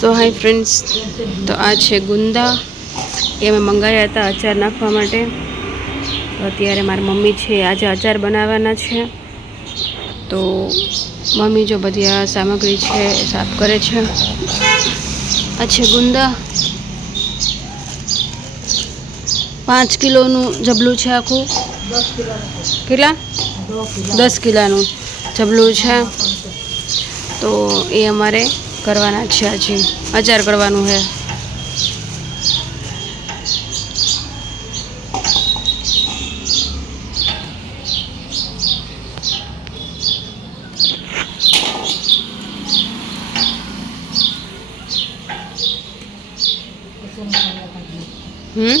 સો hi friends, તો આ છે ગુંદા. એ અમે મંગાવ્યા હતા અચાર નાખવા માટે. તો અત્યારે મારી મમ્મી છે, આજે અચાર બનાવવાના છે. તો મમ્મી જો બધી આ સામગ્રી છે એ સાફ કરે છે. આ છે ગુંદા. પાંચ કિલોનું જબલું છે આખું. કેટલા? દસ કિલાનું જબલું છે. તો એ અમારે કરવાના છે આજે. અજાર કરવાનું છે હમ?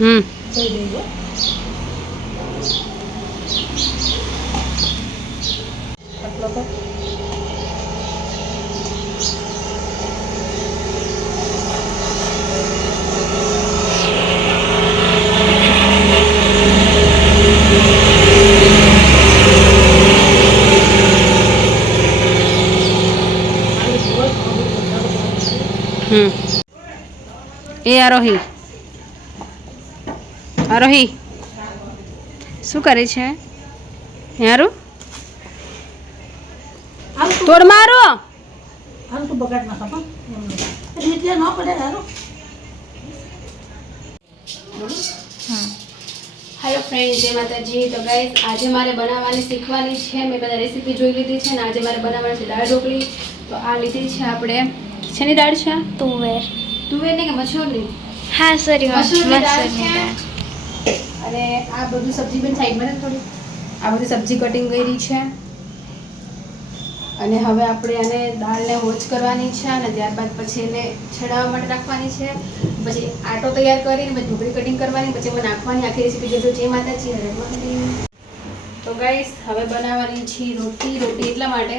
હમ. હમ. એ આરોહી. આરોહી, શું કરે છે? યારું તોડ મારો. હાલ ફ્રેન્ડ જય માતાજી. તો ગાઈસ આજે મારે બનાવવાની શીખવાની છે. મેં બધા રેસીપી જોઈ લીધી છે ને આજે મારે બનાવવાની છે દાળ ઢોકળી. તો આ લીધી છે આપણે શેની દાળ છે તુવેર તુવેર ને કે મસૂરની હા સોરી મસૂરની દાળ છે અને આ બધું સબ્જી પણ સાઈડમાં ને થોડી આ બધી સબ્જી કટિંગ કરી છે અને હવે આપણે આને દાળને હોચ કરવાની છે અને ત્યારબાદ પછી એને છડાવવા માટે રાખવાની છે. પછી આટો તૈયાર કરીને પછી ઢોકળી કટિંગ કરવાની પછી એમાં નાખવાની આખી રેસીપી જોજો જે માતાજી હરે. તો ગાઈસ હવે બનાવવાની છે રોટી. રોટી એટલા માટે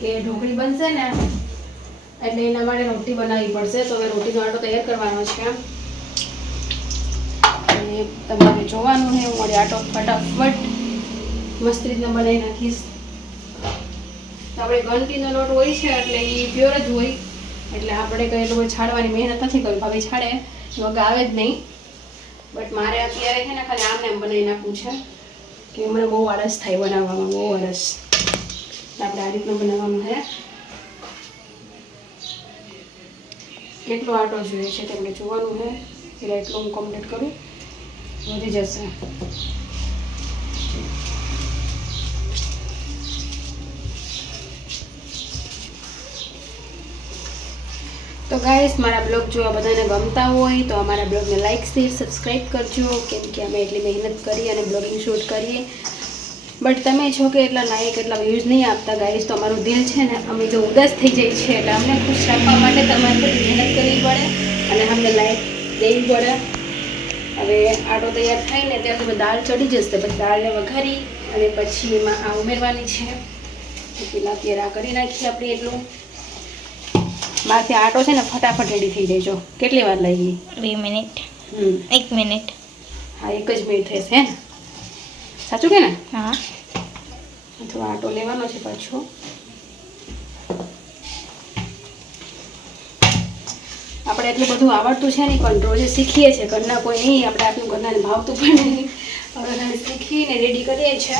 કે ઢોકળી બનશે ને એટલે એના માટે રોટી બનાવવી પડશે. તો હવે રોટીનો આટો તૈયાર કરવાનો છે. તમારે જોવાનું છે હું આટો ફટાફટ મસ્ત રીતના બનાવી નાખીશ. તો આપણે ઘંટીનો લોટ હોય છે, એટલે એ પ્યોર જ હોય. એટલે આપણે કંઈ એટલું છાડવાની મહેનત નથી કરવી. ભાભી છાડે. વગ આવે જ નહીં. બટ મારે અત્યારે છે ને ખાલી આમને એમ બનાવી નાખવું છે કે મને બહુ આળસ થાય બનાવવામાં, બહુ આળસ. આપણે આ રીતનું બનાવવાનું છે. કેટલો આટો જોઈએ છે તેમને જોવાનું છે. એટલે એટલું હું કમ્પ્લીટ કરું. વધી જશે. તો ગાઈસ મારા બ્લોગ જો આ બધાને ગમતા હોય તો અમારા બ્લોગને લાઈક શેર સબસ્ક્રાઈબ કરજો. કેમ કે અમે એટલી મહેનત કરી અને બ્લોગિંગ શૂટ કરીએ. બટ તમે છો કે એટલા લાઈક એટલા વ્યૂઝ નહીં આપતા ગાઈઝ તો અમારું દિલ છે ને અમે જો ઉદાસ થઈ જાય છે એટલે અમને ખુશ રાખવા માટે તમારે થોડી મહેનત કરવી પડે અને અમને લાઈક દેવી પડે. હવે આટો તૈયાર થાય ને ત્યાં સુધી દાળ ચડી જશે. પછી દાળને વઘારી અને પછી એમાં આ ઉમેરવાની છે. પેલા આ કરી નાખીએ આપણે એટલું. મારથી આટો છે ને ફટાફટ રેડી થઈ જાય. કેટલી વાર લાગી? બે મિનિટ. હમ. એક મિનિટ. હા એક જ મિનિટ થશે હે ને? સાચું કે ને? હા. અથવા આટો લેવાનો છે પાછો. આપણે એટલું બધું આવડતું છે નહીં પણ રોજે શીખીએ છીએ. ઘરના કોઈ નહીં આપણે આપણું ઘરનાને ભાવતું પણ નહીં. હવે ઘરને શીખીને રેડી કરીએ છીએ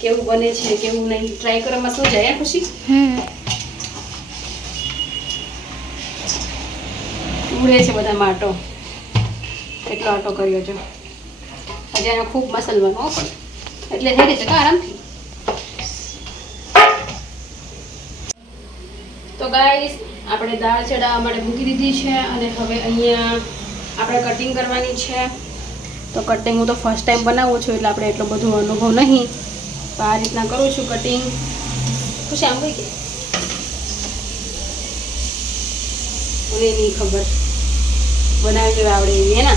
કેવું બને છે કેવું નહીં. ટ્રાય કરવામાં શું જાય ખુશી? હમ. ઉડે છે બધામાં માટો. કેટલો આટો કર્યો છે હજી આને ખૂબ મસલવાનો પણ એટલે થઈ છે આરામથી તો ગાઈસ આપણે દાળ ચડાવવા માટે મૂકી દીધી છે અને હવે અહીંયા આપણે કટિંગ કરવાની છે. તો કટિંગ હું તો ફર્સ્ટ ટાઈમ બનાવું છું, એટલે આપણે એટલો બધો અનુભવ નહીં. તો આ રીતના કરું છું કટિંગ ખુશી, આમ હોય કે? મને નહીં ખબર. બનાવી આવડે એવી, હે ને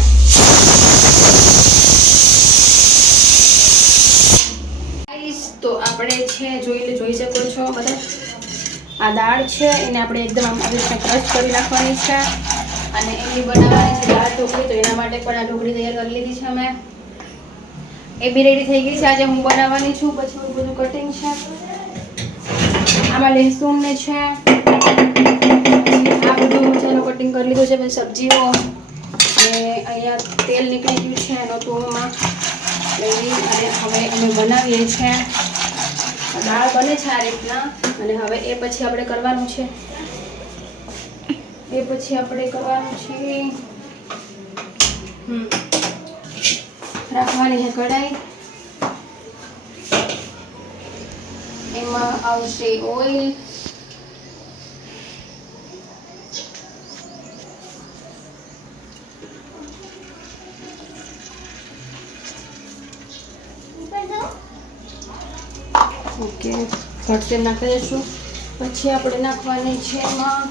Guys, તો આપણે છે, જોઈ જોઈ શકો છો બધા. આ દાળ છે, એને આપણે એકદમ આમ રીતના ક્રશ કરી નાખવાની છે. અને એની બનાવવાની છે દાળ ઢોકળી, તો એના માટે પણ આ ઢોકળી તૈયાર કરી લીધી છે અમે. એ બી રેડી થઈ ગઈ છે. આજે હું બનાવવાની છું, પછી બધું કટિંગ છે. આમાં લહેસુન ને છે. આ બધું ચાલો કટિંગ કરી લીધું છે સબ્જીઓ. અને અહીંયા તેલ નીકળી ગયું છે એનો તૂણમાં લઈ અને હવે અમે બનાવીએ છીએ. દાળ બને છે આ રીતના. અને હવે એ પછી આપણે કરવાનું છે. એ પછી આપણે કરવાનું છે. રાખવાની છે કઢાઈ. એમાં આવશે ઓઇલ ઓકે ઘટતે નાખી દઈશું પછી આપણે નાખવાની છે એમાં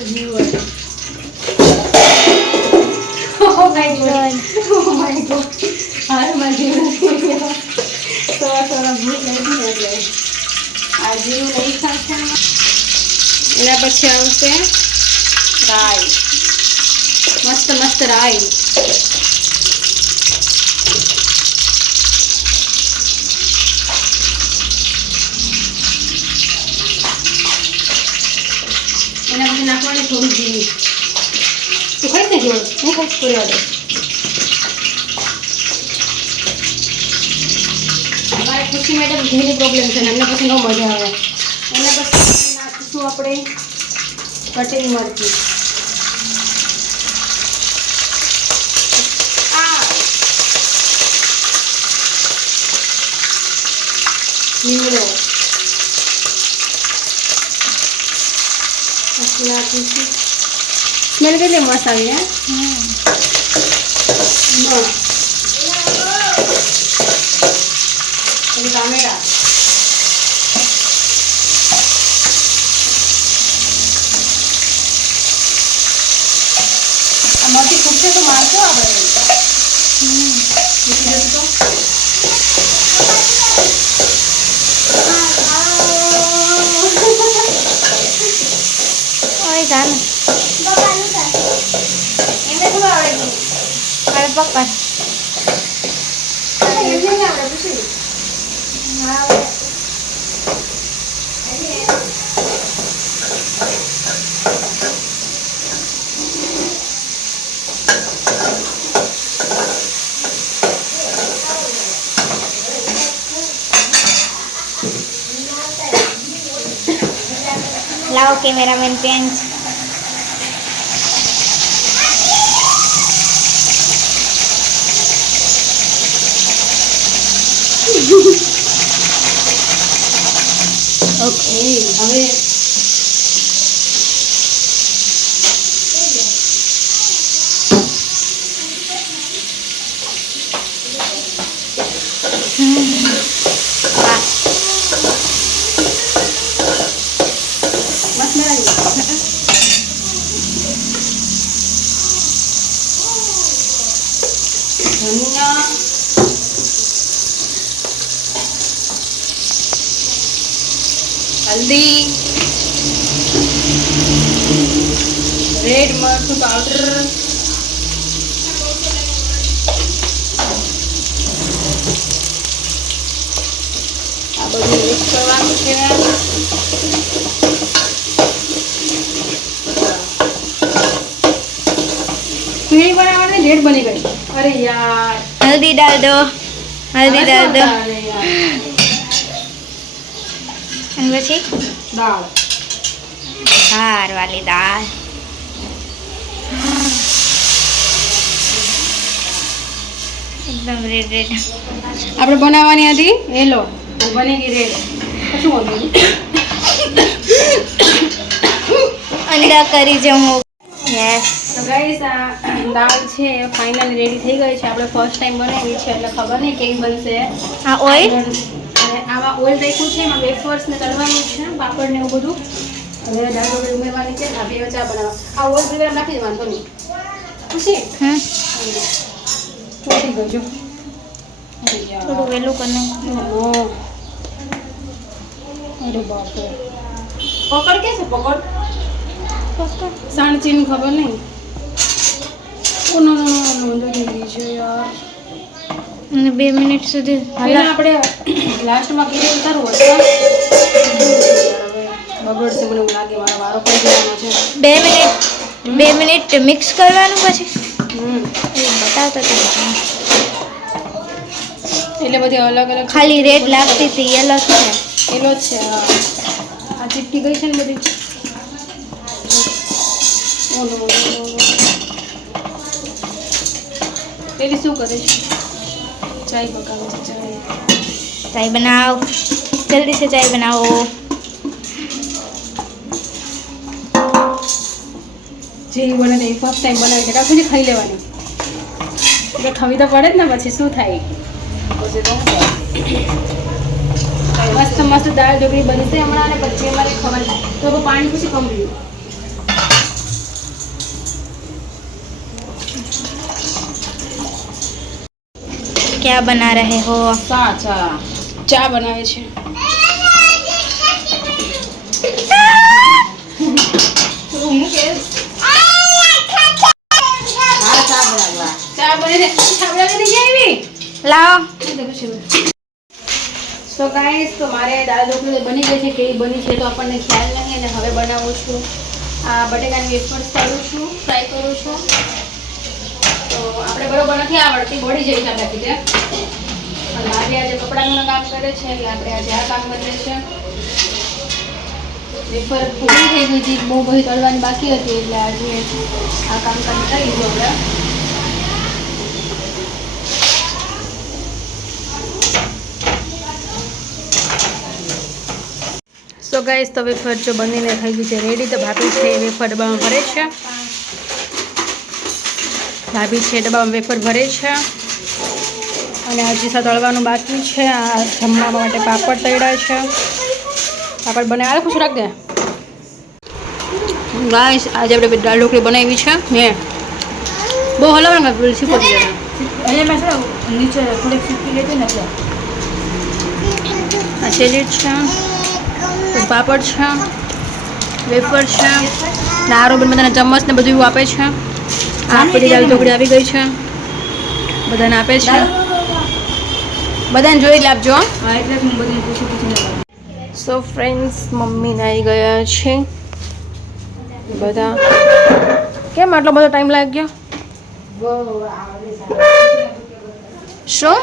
જીરું Oh. Oh આ નહીં ખાશે એના પછી આવશે રાઈ. મસ્ત મસ્ત રાઈ એના પછી નાખવાની થોડું જીરું જોડ હું ખાઈશ પૂરી દે અમારે ખુશી મેડમ ઘેરી પ્રોબ્લેમ છે ને એમને પછી ન મજા આવે એના પછી નાખીશું આપણે કટિંગ મરચી લીમડો પછી નાખીશું પછી ટામેટા આ મરચી ખૂટશે તો મારશો આપણે મૂકી દેશું તો ઓય જાને એમને શું આવડે મારે પકડ એમને નહીં આવડે પૂછી લાવો કેમેરામેન પેન ઓકે હવે વાહ મસ્ત મેળવી ધનિયા હલ્દી રેડ મરચું પાવડર આ બધું મિક્સ કરવાનું બનાવવાની લેટ બની ગઈ. અરે યાર. હલ્દી ડાલ દો હલ્દી ડાલ દો. અને પછી? દાળ. હાર વાલી દાળ. એકદમ રેડ રેડ આપણે બનાવવાની હતી એ લો બની ગઈ રેડ શું હતું અંડા કરી જમો યસ તો ગાઈસ આ દાળ છે ફાઇનલી રેડી થઈ ગઈ છે. આપણે ફર્સ્ટ ટાઈમ બનાવી છે એટલે ખબર નહીં કેવી બનશે. આ ઓઇલ અને આમાં ઓઇલ રાખ્યું છે એમાં વેફર્સ ને તળવાનું છે પાપડ ને એવું બધું. અને દાળ વગર ઉમેરવાની છે આ બે ચા બનાવવા આ ઓઇલ બે નાખી દેવાનું નહીં. ખુશી? હમ. ચોટી ગયો. થોડું વહેલું કરી. અરે બાપરે પકડ કે છે પકડ? સાણચીન ખબર નહીં? ઓ નો નો નો નો છે યાર. અને બે મિનિટ સુધી આપણે લાસ્ટમાં કીધું સારું બગડશે મને એવું લાગે મારો વારો પડી જવાનો છે. બે મિનિટ બે મિનિટ મિક્સ કરવાનું પછી? હમ. એ બતાવતો હતો. એટલે બધી અલગ અલગ ખાલી રેડ લાગતી હતી યલો છે. યલો જ છે હા. આ ચીપકી ગઈ છે ને બધી? ઓલો. પેલી શું કરે છે? ચાય પકાવે છે ચાય. ચાય બનાવ. જલ્દી છે ચાય બનાવો. જે બને તે ફર્સ્ટ ટાઈમ બનાવી છે. કાકુજી ખાઈ લેવાની. એટલે ખવી તો પડે જ ને પછી શું થાય? મસ્ત મસ્ત દાળ ઢોકળી બનશે હમણાં અને પછી અમારે ખવાય તો હવે પાણી પછી કમ્પ્લીટ क्या बना रहे हो ચા ચા ચા બનાવે છે ચા નથી લાવો સો ગાઈસ તો મારે દાળ ઢોકળી બની ગઈ છે, કેવી બની છે તો આપણને ખ્યાલ નહીં, અને હવે બનાવું છું. આ બટેકાની વેફર્સ કરું છું, ફ્રાય કરું છું. તો આપણે બરોબર નથી આવડતી, બળી જાય છે આપણાથી તે અને ભાભી આજે કપડાનું કામ કરે છે, એટલે આપણે આજે આ કામ કરીએ છે વેફર પૂરી થઈ ગઈ હતી બહુ બધી તળવાની બાકી હતી, એટલે આજે આ કામ કામ કરીશું આપણે ગાઈસ તો વેફર જો બનીને થઈ ગઈ છે રેડી તો ભાભી છે વેફર ડબ્બામાં ભરે છે. ભાભી છે ડબ્બામાં વેફર ભરે છે. અને હજી સાથે હળવાનું બાકી છે. આ જમવા માટે પાપડ તળ્યા છે. પાપડ બનાવ્યા? આ ખુશ રાખ દે ગાઈસ આજે આપણે દાળ ઢોકળી બનાવી છે. મેં બહુ હલાવવાનું પેલું શીખો નીચે થોડીક શીખી લેતી ને એટલે. આ સેલેડ છે. પાપડ છે વેફર છે નારો પણ બધાને ચમચ ને બધું એવું આપે છે. આપણી દાળ ઢોકળી આવી ગઈ છે. બધાને આપે છે. બધાને જોઈ જ. આપજો હા એટલે જ હું બધી પૂછી પૂછીને સો ફ્રેન્ડ્સ મમ્મીને આવી ગયા છે. બધા. કેમ આટલો બધો ટાઈમ લાગ્યો? શું?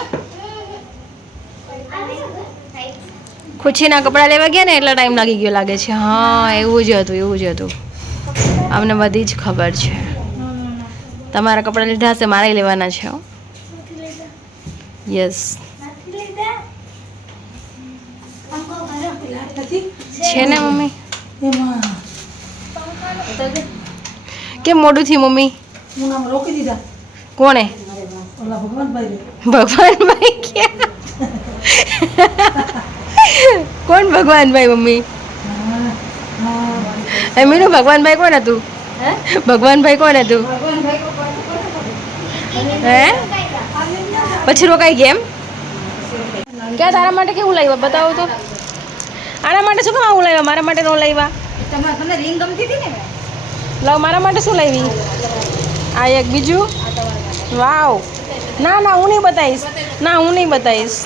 ખુશીના કપડાં લેવા ગયા ને એટલા ટાઈમ લાગી ગયો લાગે છે. હા એવું જ હતું એવું જ હતું. અમને બધી જ ખબર છે. તમારા કપડાં લીધા હશે મારે લેવાના છે યસ છે ને મમ્મી? કેમ મોડું થયું મમ્મી? રોકી દીધા કોણે? ભગવાન ભગવાનભાઈ ભગવાનભાઈ ક્યાં કોણ ભગવાનભાઈ મમ્મી? એમનું હા? ભગવાનભાઈ કોણ હતું? ભગવાનભાઈ કોણ હતું? હે? પછી રોકાઈ ગયા એમ? ક્યાં તારા માટે કેવું લાવ્યા બતાવો તો. આના માટે શું કામ આવું લાવ્યા મારા માટે ન લાવ્યા તમને રિંગ ગમતી હતી ને? લાવ મારા માટે શું લાવી? આ એક બીજું. વાવ. ના ના હું નહીં બતાવીશ. ના હું નહીં બતાવીશ.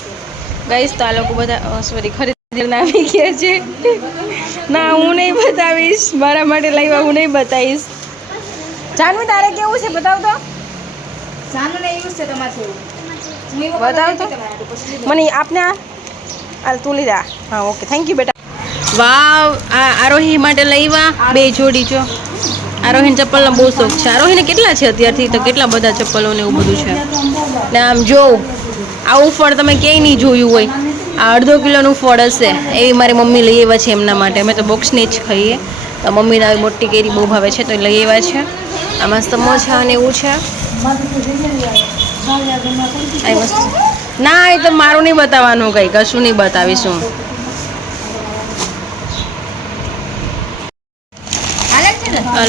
ગઈશ તો આ લોકો બધા સોરી ખરીદી આવી ગયા છે. ના હું નહીં બતાવીશ. મારા માટે લાવ્યા હું નહીં બતાવીશ. જાનવી તારે કેવું છે? બતાવ તો. સાનું ને છે તમારે બતાવ તો. મને આપને આ? હાલ તું લીધા. હા ઓકે થેન્ક યુ બેટા. વાવ આ આરોહી માટે લાવ્યા બે જોડી જો. આરોહીને ચપ્પલનો બહુ શોખ છે. આરોહીને કેટલા છે અત્યારથી? તો કેટલા બધા ચપ્પલો ને એવું બધું છે. ને આમ જો આવું ફળ તમે ક્યાંય નહીં જોયું હોય. આ અડધો કિલોનું ફળ હશે. એવી મારી મમ્મી લઈ આવ્યા છે એમના માટે. અમે તો બોક્સની જ ખાઈએ. તો મમ્મીને આવી મોટી કેરી બહુ ભાવે છે તો લઈ આવ્યા છે. આ મસ્ત મોછા અને એવું છે. ના એ તો મારું નહીં બતાવવાનું કંઈ. કશું નહીં બતાવીશું.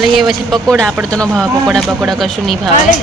લઈ આવ્યા છે પકોડા. આપણે તો ન ભાવે પકોડા. પકોડા કશું નહીં ભાવે.